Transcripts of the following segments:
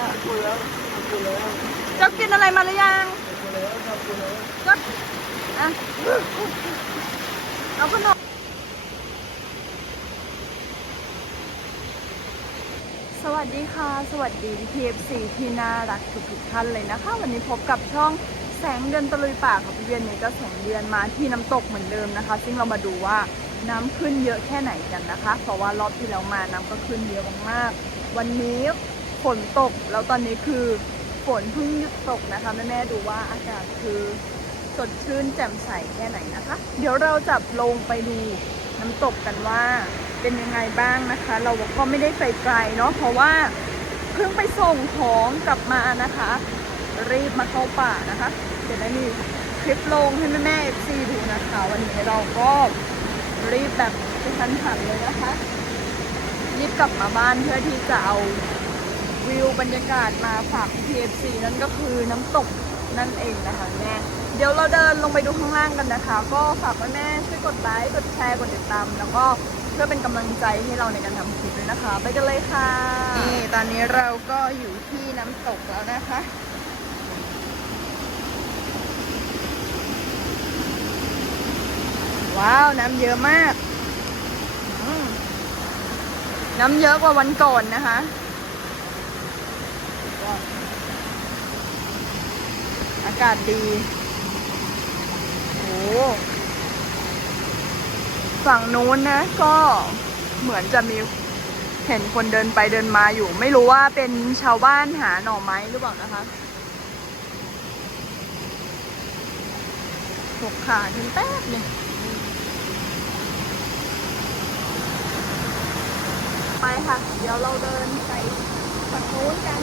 อะกูแล้วกูแล้วเจ้ากินอะไรมาหรือยังกูแล้วกูแล้วเจ้าอะเอาขนมสวัสดีค่ะ สวัสดี TFC ที่น่ารักทุกๆท่านเลยนะคะ วันนี้พบกับช่องแสงเดือนตะลุยป่าค่ะพี่เวียนนี้ก็แสงเดือนมาที่น้ำตกเหมือนเดิมนะคะ ซึ่งเรามาดูว่าน้ำขึ้นเยอะแค่ไหนกันนะคะ เพราะว่ารอบที่แล้วมาน้ำก็ขึ้นเยอะมากๆวันนี้ ฝนตก แล้วตอนนี้คือฝนเพิ่งหยุดตกนะคะ แม่ๆดูว่าอากาศคือสดชื่นแจ่มใสแค่ไหนนะคะ เดี๋ยวเราจะลงไปดูน้ำตกกันว่าเป็นยังไงบ้างนะคะ เราก็ไม่ได้ไปไกลเนาะเพราะว่าเพิ่งไปส่งของกลับมานะคะ รีบมาเข้าป่านะคะเดี๋ยวได้มีคลิปลงให้แม่แม่เอฟซีดูนะคะ วันนี้เราก็รีบแบบกระทันหันเลยนะคะ รีบกลับมาบ้านเพื่อที่จะเอา บรรยากาศมาฝาก PFC นั่นก็คือน้ำตกนั่นเองนะคะแม่เดี๋ยวเราเดินลงไปดูข้างล่างกันนะคะ ก็ฝากแม่ช่วยกดไลค์กดแชร์กดติดตาม แล้วก็เพื่อเป็นกำลังใจให้เราในการทำคลิปด้วยนะคะ ไปกันเลยค่ะนี่ตอนนี้เราก็อยู่ที่น้ำตกแล้วนะคะว้าวน้ำเยอะมาก น้ำเยอะกว่าวันก่อนนะคะากาศดี โอ้ฝั่งนู้นนะ ก็เหมือนจะมีเห็นคนเดินไปเดินมาอยู่ ไม่รู้ว่าเป็นชาวบ้านหาหน่อไม้หรือเปล่านะคะหกขาขึ้นแป๊บหนึงไปค่ะ เดี๋ยวเราเดินไปฝั่งนู้นกัน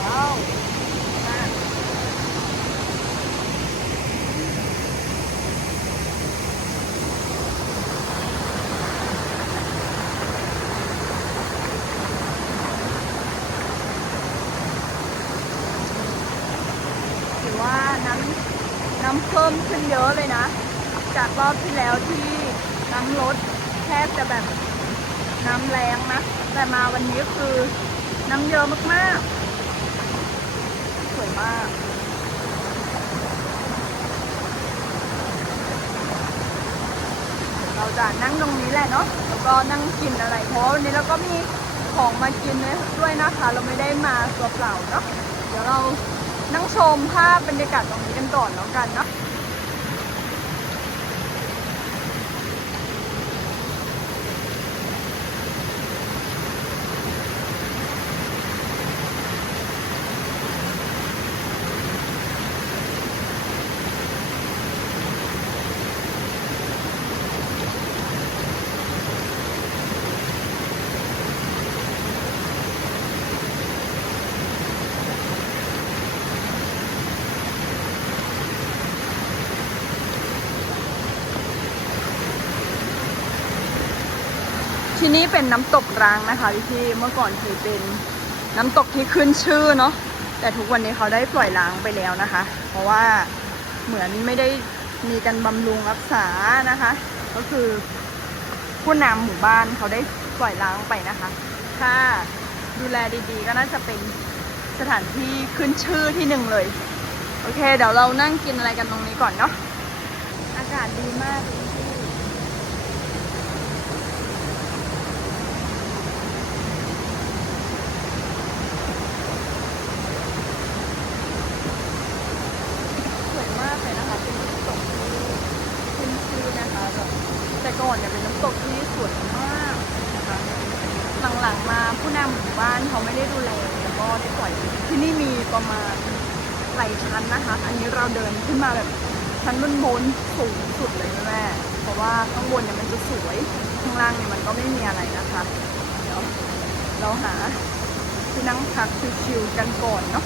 ว้าวมากถือว่าน้ำน้ำเพิ่มขึ้นเยอะเลยนะ จาก รอบที่แล้วที่น้ำลดแทบจะแบบน้ำแรงนะแต่มาวันนี้คือน้ำเยอะมากๆ สวยมากเราจะนั่งตรงนี้แหละเนาะแล้วก็นั่งกินอะไรเพราะวันนี้เราก็มีของมากินด้วยนะคะ เราไม่ได้มาตัวเปล่าเนาะเดี๋ยวเรานั่งชมภาพบรรยากาศตรงนี้กันก่อนแล้วกันเนาะ ที่นี่เป็นน้ำตกร้างนะคะพี่พี่เมื่อก่อนเคยเป็นน้ำตกที่ขึ้นชื่อเนาะแต่ทุกวันนี้เขาได้ปล่อยล้างไปแล้วนะคะ เพราะว่าเหมือนไม่ได้มีการบำรุงรักษานะคะ ก็คือผู้นำหมู่บ้านเขาได้ปล่อยล้างไปนะคะ ถ้าดูแลดีๆ ก็น่าจะเป็นสถานที่ขึ้นชื่อที่หนึ่งเลย โอเค เดี๋ยวเรานั่งกินอะไรกันตรงนี้ก่อนเนาะอากาศดีมากเลยพี่ สวยมากเลยนะคะ เป็นน้ำตกที่ขึ้นชื่อนะคะแบบแต่ก่อนเนี่ยเป็นน้ำตกที่สวยมากนะคะ หลังๆมาผู้นำหมู่บ้านเขาไม่ได้ดูแลแล้วก็ได้ปล่อยที่นี่มีประมาณหลายชั้นนะคะ อันนี้เราเดินขึ้นมาแบบชั้นบนบนสูงสุดเลยแม่เพราะว่าข้างบนเนี่ยมันจะสวยข้างล่างเนี่ยมันก็ไม่มีอะไรนะคะ เดี๋ยวเราหาที่นั่งพักชิวๆกันก่อนเนาะ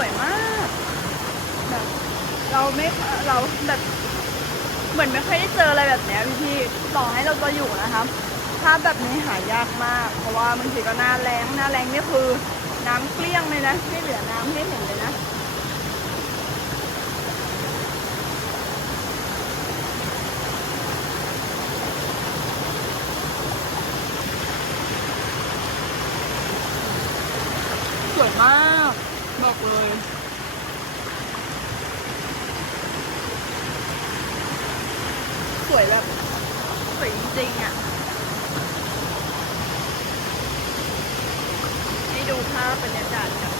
วยมากแบบเราไม่เราแบบเหมือนไม่ค่อยได้เจออะไรแบบเนี้ยพี่พี่ต่อให้เราจะอยู่นะครับภาพแบบนี้หายากมาก เพราะว่าบางทีก็หน้าแรงหน้าแรงนี่คือ น้ำเกลี้ยงเลยนะไม่เหลือน้ำให้เห็นเลยนะ สวยมากบอกเลย สวยแบบ สวยจริงๆอะให้ดูภาพบรรยากาศกัน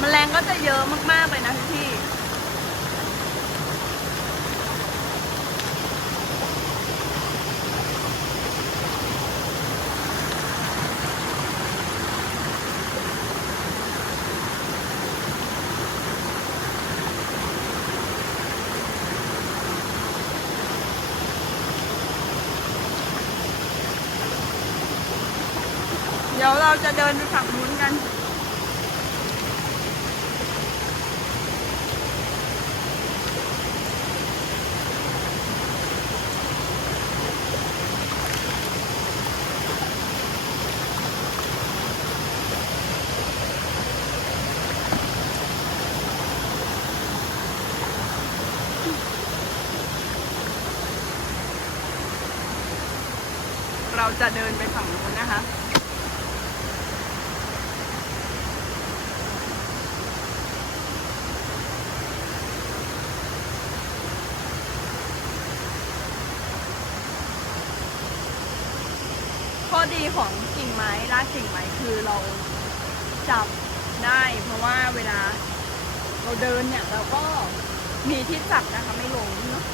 แมลงก็จะเยอะมากๆเลยนะพี่ ดี๋ยวเราจะเดินไปฝั่งนู้นกัน เราจะเดินไปฝั่งนู้นนะคะ ขอดีของกิ่งไม้รากกิ่งไม้คือเราจับได้เพราะว่าเวลาเราเดินเนี่ยเราก็มีที่จับนะคะไม่ลงเนาะ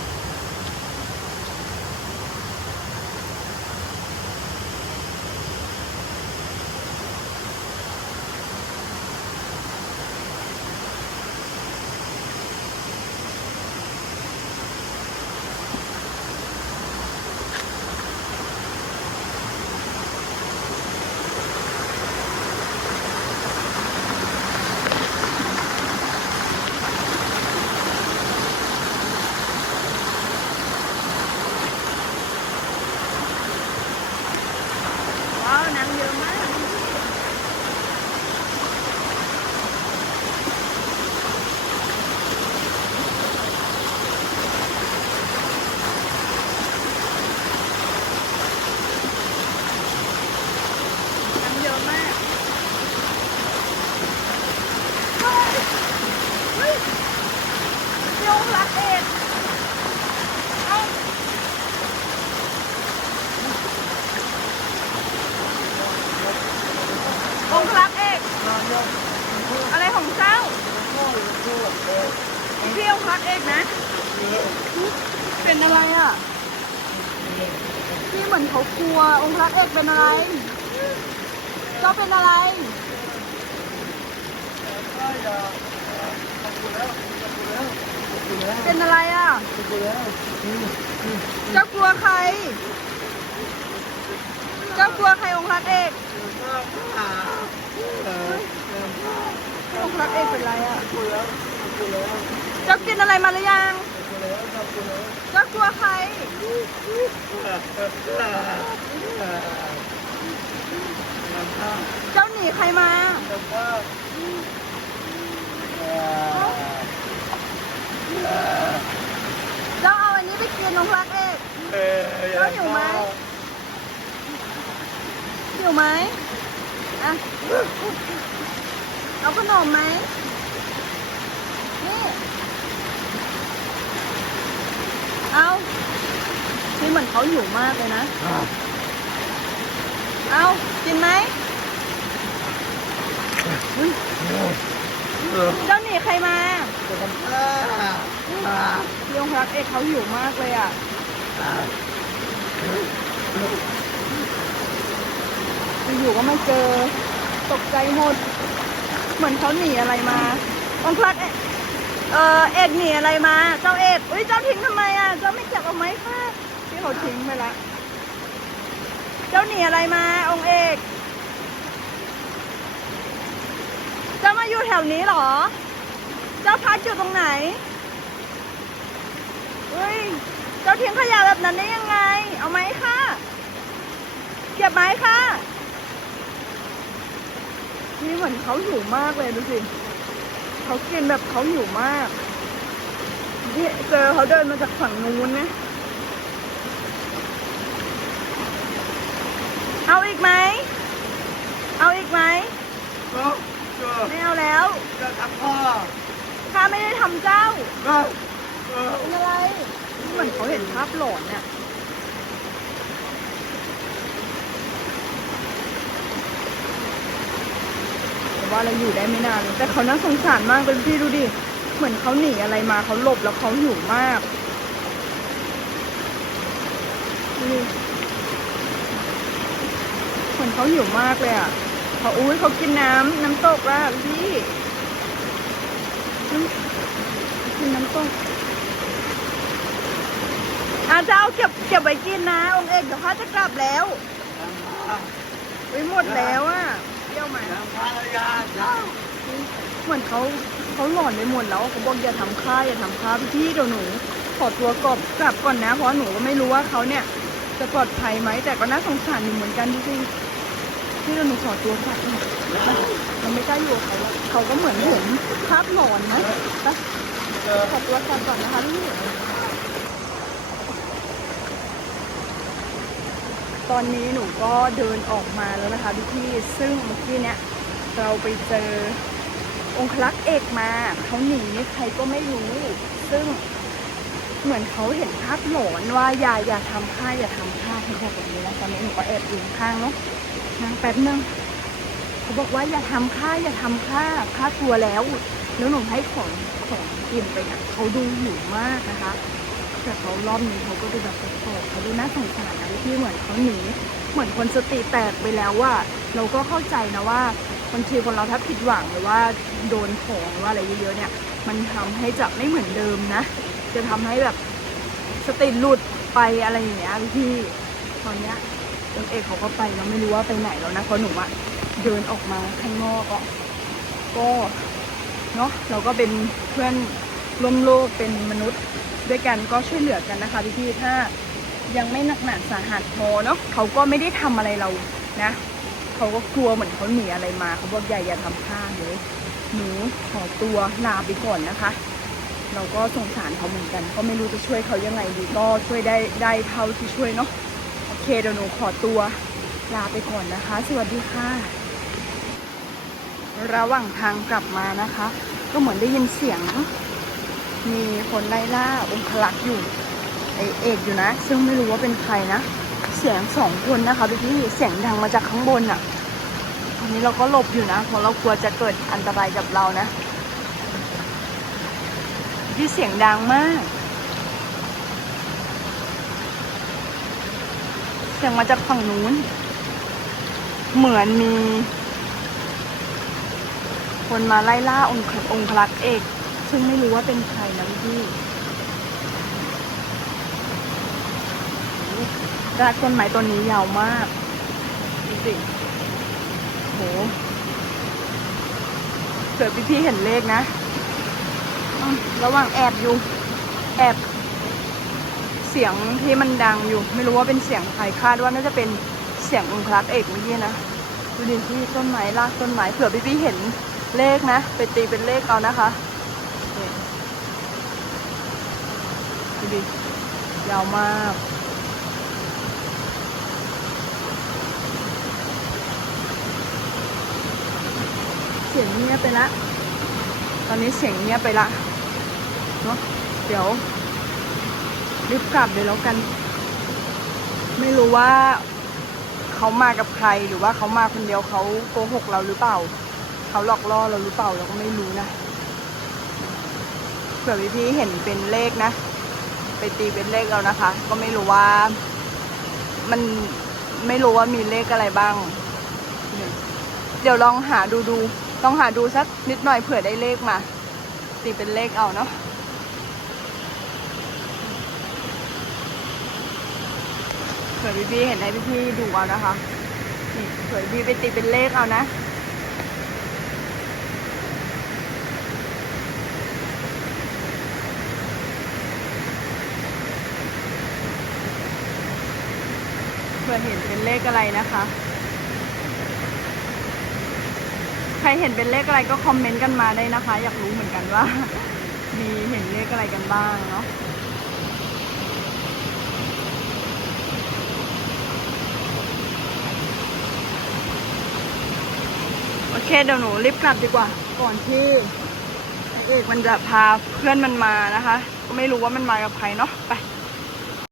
ว้าวน้ำเยอะมาก น้ำเยอะมาก เฮ้ย เฮ้ยโยงรักเอกเอ้าองค์รักเอก นานยัง อะไรของเจ้า พ่อหรือพ่อเออ พี่องค์รักเอกนะ เออ เป็นอะไรอะ พี่เห มือนเขากลัว องค์พรักเอกเป็นอะไร เจ้าเป็นอะไรเป็นอะไรอะ เจ้ากลัวใคร เจ้ากลัวใครองค์พรักเอกองค์พรักเอกเป็นอะไรอะ เจ้ากินอะไรมาหรือยัง แล้วขอบคุณแล้วจ้ากลัวใคร เจ้าหนีใครมาเจ้าเอาอันนี้ไปกินน้องค์รักเอกหิวไหมอะเอาขนมไหมนี่ อานี่เหมือนเขาหิวมากเลยนะ เอากินไหมอุ๊ยเจ้าหนีใครมาพี่องค์รักเอกเขาหิวมากเลยอะอยู่ๆก็ไม่เจอ ตกใจหมด เหมือนเขาหนีอะไรมาองค์รักเอก เออเอกหนีอะไรมา เจ้าเอกอุ้ยเจ้าทิ้งทำไมอะ เจ้าไม่เก็บเอาไหมคะที่เขาทิ้งไปละ เจ้าหนีอะไรมาองเอกเจ้ามาอยู่แถวนี้หรอ เจ้าพักอยู่ตรงไหนเฮ้ยเจ้าทิ้งขยะแบบนั้นได้ยังไง เอาไหมค่ะเก็บไหมค่ะนี่เหมือนเขาหิวมากเลยดูสิ เขากินแบบเขาหิวมากนี่เจอเขาเดินมาจากฝั่งนู้นนะ เอาอีกไหม เอาอีกไหมก็ก็ไม่เอาแล้วจะทำพ่อข้าไม่ได้ทำเจ้าก็เออเป็นอะไร เหมือนเขาเห็นภาพหลอนเนี่ย ว่าเราอยู่ได้ไม่นาน แต่เขาน่าสงสารมากเป็นพี่ดูดิ เหมือนเขาหนีอะไรมาเขาหลบแล้วเขาหิวมากดูดิเหมือนเขาหิวมากเลยอะเขาอุ้ยเขากินน้ำน้ำตกแล้วพี่น้ำกินน้ำตกอาเจ้าเก็บเก็บไว้กินนะ องค์เอกเดี๋ยวข้าจะกลับแล้วทำพ่ออุ้ยหมดแล้วอะเที่ยวไหมทำพ่อระยะเจ้าเหมือนเขาเขาหลอนไปหมดแล้วเขาบอกอย่าทำข้าอย่าทำข้าพี่เดี๋ยวหนูขอตัวกอบกลับก่อนนะ เพราะหนูก็ไม่รู้ว่าเขาเนี่ย จะปลอดภัยไหมแต่ก็น่าสงสารอยู่เหมือนกันจริงๆพี่เดี๋ยวหนูขอตัวกลับนะเราไม่กล้าอยู่เขาเขาก็เหมือนเห็นภาพหลอนนะขอตัวกลับก่อนนะคะพี่ ตอนนี้หนูก็เดินออกมาแล้วนะคะพี่พี่ซึ่งเมื่อกี้เนี้ยเราไปเจอองคลักษ์เอกมาเขาหนีใครก็ไม่รู้ ซึ่งเหมือนเขาเห็นภาพหลอนว่าอย่าอย่าทำข้าอย่าทำข้าเขาบอกแบบนี้นะตอนนี้หนูก็แอบอยู่ข้างเนาะนั่งแป๊บนึงเขาบอกว่าอย่าทำข้าอย่าทำข้าข้ากลัวแล้วแล้วหนูให้ของของกินไปเนี่ยเขาดูหิวมากนะคะ แต่เขารอบนี้เขาก็ดูแบบแปลกเขาดูน่าสงสารนะ ที่เหมือนเขาหนีเหมือนคนสติแตกไปแล้วว่า เราก็เข้าใจนะว่าบางทีคนเราถ้าผิดหวังหรือว่าโดนของว่าอะไรเยอะๆเนี่ย มันทำให้จะไม่เหมือนเดิมนะ จะทำให้แบบสติหลุดไปอะไรอย่างเงี้ยพี่ตอนเนี้ยตัวเอกเขาก็ไปเราไม่รู้ว่าไปไหนแล้วนะเพราะหนูอะเดินออกมาข้างนอกก็เนาะเราก็เป็นเพื่อนร่วมโลกเป็นมนุษย์ด้วยกันก็ช่วยเหลือกันนะคะพี่พี่ๆถ้า ยังไม่หนักหนาสาหัสพอเนาะเขาก็ไม่ได้ทำอะไรเรานะเขาก็กลัวเหมือนเขาหนีอะไรมาเขาบอกอย่อย่าทำข้าเลยหนูขอตัวลาไปก่อนนะคะ เราก็สงสารเขาเหมือนกันก็ไม่รู้จะช่วยเขายังไงดีก็ช่วยได้ได้เท่าที่ช่วยเนาะโอเคเดี๋ยวหนูขอตัวลาไปก่อนนะคะ สวัสดีค่ะ ระหว่างทางกลับมานะคะ ก็เหมือนได้ยินเสียง มีคนไล่ล่าองคลักษ์อยู่ ไอเอกอยู่นะ ซึ่งไม่รู้ว่าเป็นใครนะ เสียงสองคนนะคะพี่เสียงดังมาจากข้างบนอะ่ะตอนนี้เราก็หลบอยู่นะ เพราะเรากลัวจะเกิดอันตรายกับเรานะ ที่เสียงดังมาก เสียงมาจากฝั่งนู้น เหมือนมี คนมาไล่ล่าองค์องคลักเอก ซึ่งไม่รู้ว่าเป็นใครนะพี่ รากต้นไม้ต้นนี้ยาวมากดูสิโหเผื่อพี่ๆเห็นเลขนะระหว่างแอบอยู่ แอบเสียงที่มันดังอยู่ ไม่รู้ว่าเป็นเสียงใครคาดว่าน่าจะเป็นเสียงองคลักเอกเมื่อกี้นะดูดิที่ต้นไม้รากต้นไม้เผื่อพี่ๆเห็นเลขนะ ไปตีเป็นเลขเอานะคะดูดิยาวมาก สียงเงียบไปละ ตอนนี้เสียงเงียบไปละเนาะเดี๋ยวรีบกลับเลยแล้วกัน ไม่รู้ว่าเขามากับใครหรือว่าเขามาคนเดียวเขาโกหกเราหรือเปล่า เขาหลอกล่อเราหรือเปล่าเราก็ไม่รู้นะเผื่อพี่ๆเห็นเป็นเลขนะ ไปตีเป็นเลขเอานะคะ ก็ไม่รู้ว่ามันไม่รู้ว่ามีเลขอะไรบ้าง เดี๋ยวลองหาดูดู ต้องหาดูสักนิดหน่อยเผื่อได้เลขมาตีเป็นเลขเอาเนาะเผื่อพี่ๆเห็นไหมพี่ๆดูเอานะคะเผื่อพี่ไปตีเป็นเลขเอานะเผื่อเห็นเป็นเลขอะไรนะคะ รเห็นเป็นเลขอะไรก็คอมเมนต์กันมาได้นะคะ อยากรู้เหมือนกันว่า มีเห็นเลขอะไรกันบ้างเนาะโอเคเดี๋ยวหนูรีบกลับดีกว่า ก่อนที่เอกมันจะพาเพื่อนมันมานะคะ ก็ไม่รู้ว่ามันมากับใครเนาะไป